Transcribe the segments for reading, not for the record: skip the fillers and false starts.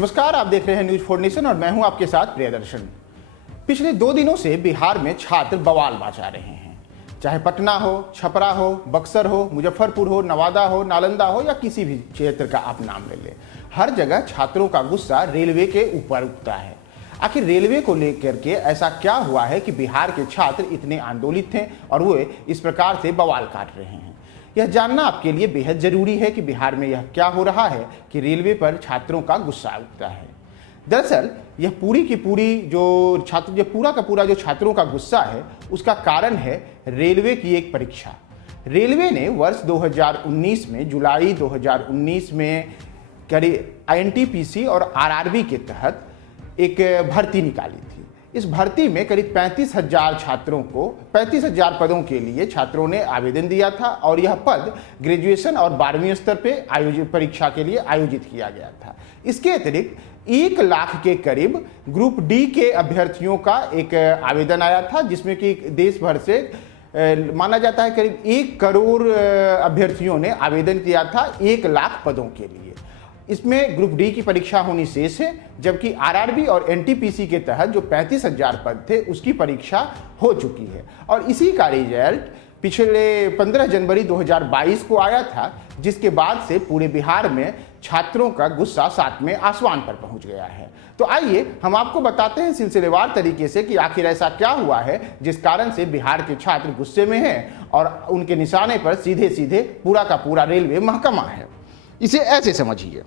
नमस्कार, आप देख रहे हैं न्यूज 4 नेशन और मैं हूं आपके साथ प्रियदर्शन। पिछले 2 दिनों से बिहार में छात्र बवाल मचा रहे हैं। चाहे पटना हो, छपरा हो, बक्सर हो, मुजफ्फरपुर हो, नवादा हो, नालंदा हो या किसी भी क्षेत्र का आप नाम ले लें, हर जगह छात्रों का गुस्सा रेलवे के ऊपर उठता है। आखिर रेलवे को लेकर के ऐसा क्या हुआ है कि बिहार के छात्र इतने आंदोलित हैं और वो इस प्रकार से बवाल काट रहे हैं? यह जानना आपके लिए बेहद जरूरी है कि बिहार में यह क्या हो रहा है कि रेलवे पर छात्रों का गुस्सा उठता है। दरअसल यह पूरी की पूरी पूरा का पूरा जो छात्रों का गुस्सा है, उसका कारण है रेलवे की एक परीक्षा। रेलवे ने वर्ष 2019 में, जुलाई 2019 में करीब एनटीपीसी और आरआरबी के तहत एक भर्ती निकाली थी। इस भर्ती में करीब 35,000 पदों के लिए छात्रों ने आवेदन दिया था और यह पद ग्रेजुएशन और 12वीं स्तर पे आयोजित परीक्षा के लिए आयोजित किया गया था। इसके अतिरिक्त 1 लाख के करीब ग्रुप डी के अभ्यर्थियों का एक आवेदन आया था, जिसमें कि देश भर से माना जाता है करीब 1 करोड़ अभ्यर्थियों ने आवेदन किया था 1 लाख पदों के लिए। इसमें ग्रुप डी की परीक्षा होनी शेष है, जबकि आरआरबी और एनटीपीसी के तहत जो 35,000 पद थे उसकी परीक्षा हो चुकी है और इसी का रिजल्ट पिछले 15 जनवरी 2022 को आया था, जिसके बाद से पूरे बिहार में छात्रों का गुस्सा 7वें आसमान पर पहुंच गया है। तो आइए हम आपको बताते हैं सिलसिलेवार तरीके से कि आखिर ऐसा क्या हुआ है जिस कारण से बिहार के छात्र गुस्से में हैं और उनके निशाने पर सीधे सीधे पूरा का पूरा रेलवे महकमा है। इसे ऐसे समझिए,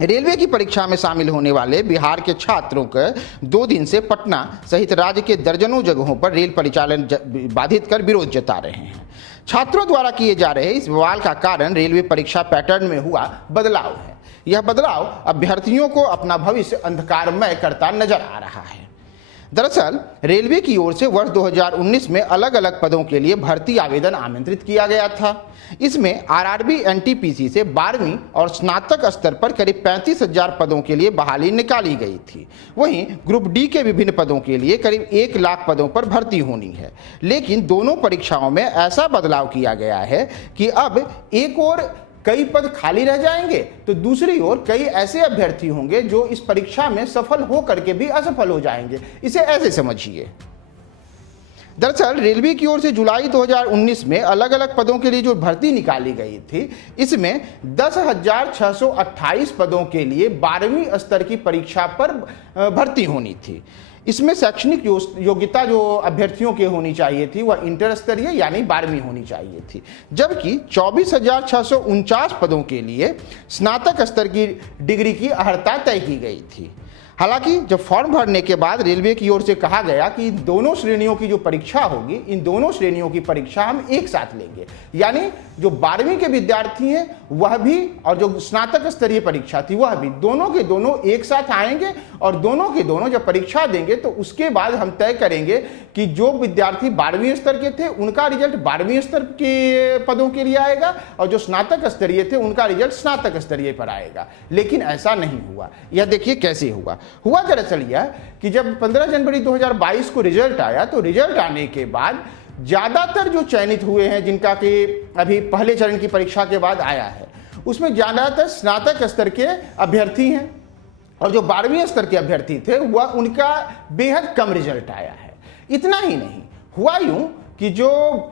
रेलवे की परीक्षा में शामिल होने वाले बिहार के छात्रों के 2 दिन से पटना सहित राज्य के दर्जनों जगहों पर रेल परिचालन बाधित कर विरोध जता रहे हैं। छात्रों द्वारा किए जा रहे इस बवाल का कारण रेलवे परीक्षा पैटर्न में हुआ बदलाव है। यह बदलाव अभ्यर्थियों को अपना भविष्य अंधकारमय करता नजर आ रहा है। दरअसल रेलवे की ओर से वर्ष 2019 में अलग अलग पदों के लिए भर्ती आवेदन आमंत्रित किया गया था। इसमें आरआरबी एनटीपीसी से 12वीं और स्नातक स्तर पर करीब 35,000 पदों के लिए बहाली निकाली गई थी। वहीं ग्रुप डी के विभिन्न पदों के लिए करीब 1 लाख पदों पर भर्ती होनी है। लेकिन दोनों परीक्षाओं में ऐसा बदलाव किया गया है कि अब एक और कई पद खाली रह जाएंगे तो दूसरी ओर कई ऐसे अभ्यर्थी होंगे जो इस परीक्षा में सफल हो करके भी असफल हो जाएंगे। इसे ऐसे समझिए, दरअसल रेलवे की ओर से जुलाई 2019 में अलग अलग पदों के लिए जो भर्ती निकाली गई थी, इसमें 10,628 पदों के लिए 12वीं स्तर की परीक्षा पर भर्ती होनी थी। इसमें शैक्षणिक योग्यता जो अभ्यर्थियों के होनी चाहिए थी वह इंटर स्तरीय यानी 12वीं होनी चाहिए थी, जबकि 24,649 पदों के लिए स्नातक स्तर की डिग्री की अर्हता तय की गई थी। हालांकि जब फॉर्म भरने के बाद रेलवे की ओर से कहा गया कि इन दोनों श्रेणियों की जो परीक्षा होगी, इन दोनों श्रेणियों की परीक्षा हम एक साथ लेंगे, यानी जो 12वीं के विद्यार्थी हैं वह भी और जो स्नातक स्तरीय परीक्षा थी वह भी, दोनों के दोनों एक साथ आएंगे और दोनों के दोनों जब परीक्षा देंगे तो उसके बाद हम तय करेंगे कि जो विद्यार्थी 12वीं स्तर के थे उनका रिजल्ट 12वीं स्तर के पदों के लिए आएगा और जो स्नातक स्तरीय थे उनका रिजल्ट स्नातक स्तरीय पर आएगा। लेकिन ऐसा नहीं हुआ। यह देखिए कैसे हुआ दरअसल यह कि जब 15 जनवरी 2022 को रिजल्ट आया तो रिजल्ट आने के बाद ज्यादातर जो चयनित हुए हैं, जिनका कि अभी पहले चरण की परीक्षा के बाद आया है, उसमें ज्यादातर स्नातक स्तर के अभ्यर्थी हैं और जो 12वीं स्तर के अभ्यर्थी थे वह उनका बेहद कम रिजल्ट आया है। इतना ही नहीं हुआ यूं कि जो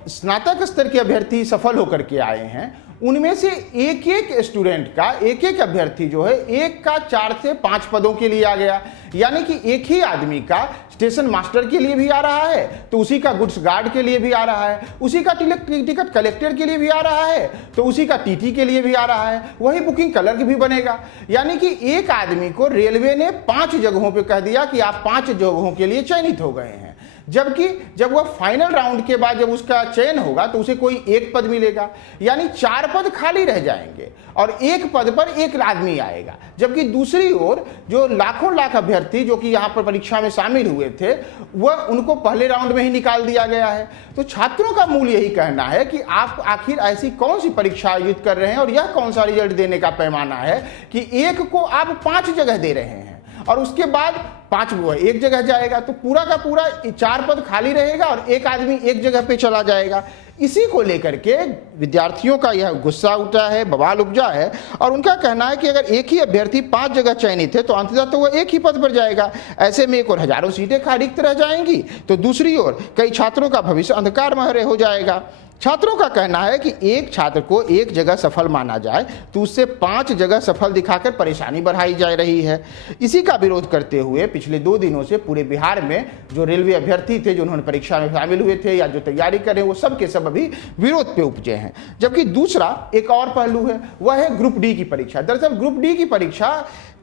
स्नातक स्तर के अभ्यर्थी सफल होकर के आए हैं उनमें से एक एक अभ्यर्थी जो है 1 का 4 से 5 पदों के लिए आ गया। यानी कि एक ही आदमी का स्टेशन मास्टर के लिए भी आ रहा है, तो उसी का गुड्स गार्ड के लिए भी आ रहा है, उसी का टिकट कलेक्टर के लिए भी आ रहा है, तो उसी का टीटी के लिए भी आ रहा है, वही बुकिंग क्लर्क भी बनेगा। यानी कि एक आदमी को रेलवे ने 5 जगहों पर कह दिया कि आप 5 जगहों के लिए चयनित हो गए हैं, जबकि जब वह फाइनल राउंड के बाद जब उसका चयन होगा तो उसे कोई 1 पद मिलेगा, यानी 4 पद खाली रह जाएंगे और 1 पद पर 1 आदमी आएगा। जबकि दूसरी ओर जो लाखों लाख अभ्यर्थी जो कि यहाँ पर परीक्षा में शामिल हुए थे वह उनको पहले राउंड में ही निकाल दिया गया है। तो छात्रों का मूल यही कहना है कि आप आखिर ऐसी कौन सी परीक्षा आयोजित कर रहे हैं और यह कौन सा रिजल्ट देने का पैमाना है कि 1 को आप 5 जगह दे रहे हैं और उसके बाद 5 एक जगह जाएगा, तो पूरा का पूरा 4 पद खाली रहेगा और एक आदमी एक जगह पे चला जाएगा। इसी को लेकर के विद्यार्थियों का यह गुस्सा उठा है, बवाल उपजा है और उनका कहना है कि अगर एक ही अभ्यर्थी 5 जगह चयनित है तो अंततः तो वह एक ही पद पर जाएगा। ऐसे में एक और हजारों सीटें रिक्त रह जाएंगी तो दूसरी ओर कई छात्रों का भविष्य अंधकारमय हो जाएगा। छात्रों का कहना है कि एक छात्र को एक जगह सफल माना जाए तो उससे 5 जगह सफल दिखाकर परेशानी बढ़ाई जा रही है। इसी का विरोध करते हुए पिछले 2 दिनों से पूरे बिहार में जो रेलवे अभ्यर्थी थे, जो उन्होंने परीक्षा में शामिल हुए थे या जो तैयारी कर रहे हैं, वो सब के सब अभी विरोध पे उपजे हैं। जबकि दूसरा एक और पहलू है, वह है ग्रुप डी की परीक्षा। दरअसल ग्रुप डी की परीक्षा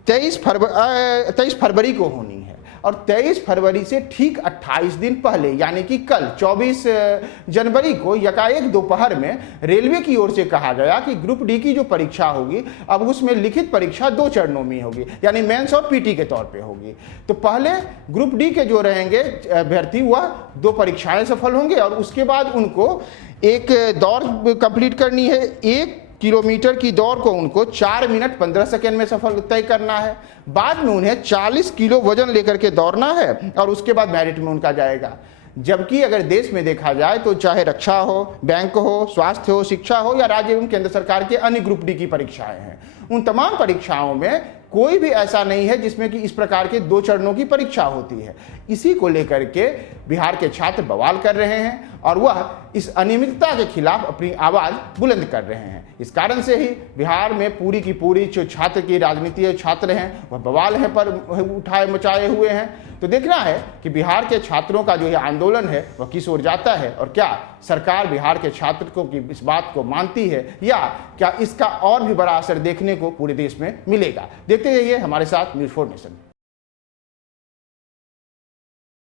23 फरवरी को होनी है और 23 फरवरी से ठीक 28 दिन पहले यानी कि कल 24 जनवरी को यकाएक दोपहर में रेलवे की ओर से कहा गया कि ग्रुप डी की जो परीक्षा होगी अब उसमें लिखित परीक्षा 2 चरणों में होगी, यानी मेंस और पीटी के तौर पे होगी। तो पहले ग्रुप डी के जो रहेंगे अभ्यर्थी वह 2 परीक्षाएं सफल होंगे और उसके बाद उनको एक दौड़ कंप्लीट करनी है। 1 किलोमीटर की दौड़ को उनको 4 मिनट 15 सेकेंड में सफल तय करना है। बाद में उन्हें 40 किलो वजन लेकर के दौड़ना है और उसके बाद मेरिट में उनका जाएगा। जबकि अगर देश में देखा जाए तो चाहे रक्षा हो, बैंक हो, स्वास्थ्य हो, शिक्षा हो या राज्य एवं केंद्र सरकार के अन्य ग्रुप डी की परीक्षाएं हैं, उन तमाम परीक्षाओं में कोई भी ऐसा नहीं है जिसमें कि इस प्रकार के 2 चरणों की परीक्षा होती है। इसी को लेकर के बिहार के छात्र बवाल कर रहे हैं और वह इस अनियमितता के खिलाफ अपनी आवाज बुलंद कर रहे हैं। इस कारण से ही बिहार में पूरी की पूरी जो छात्र की राजनीति छात्र हैं वह बवाल है पर उठाए मचाए हुए हैं। तो देखना है कि बिहार के छात्रों का जो ये आंदोलन है वह किस ओर जाता है और क्या सरकार बिहार के छात्रों की इस बात को मानती है या क्या इसका और भी बड़ा असर देखने को पूरे देश में मिलेगा। देखते रहिए हमारे साथ न्यूज़ 4 नेशन।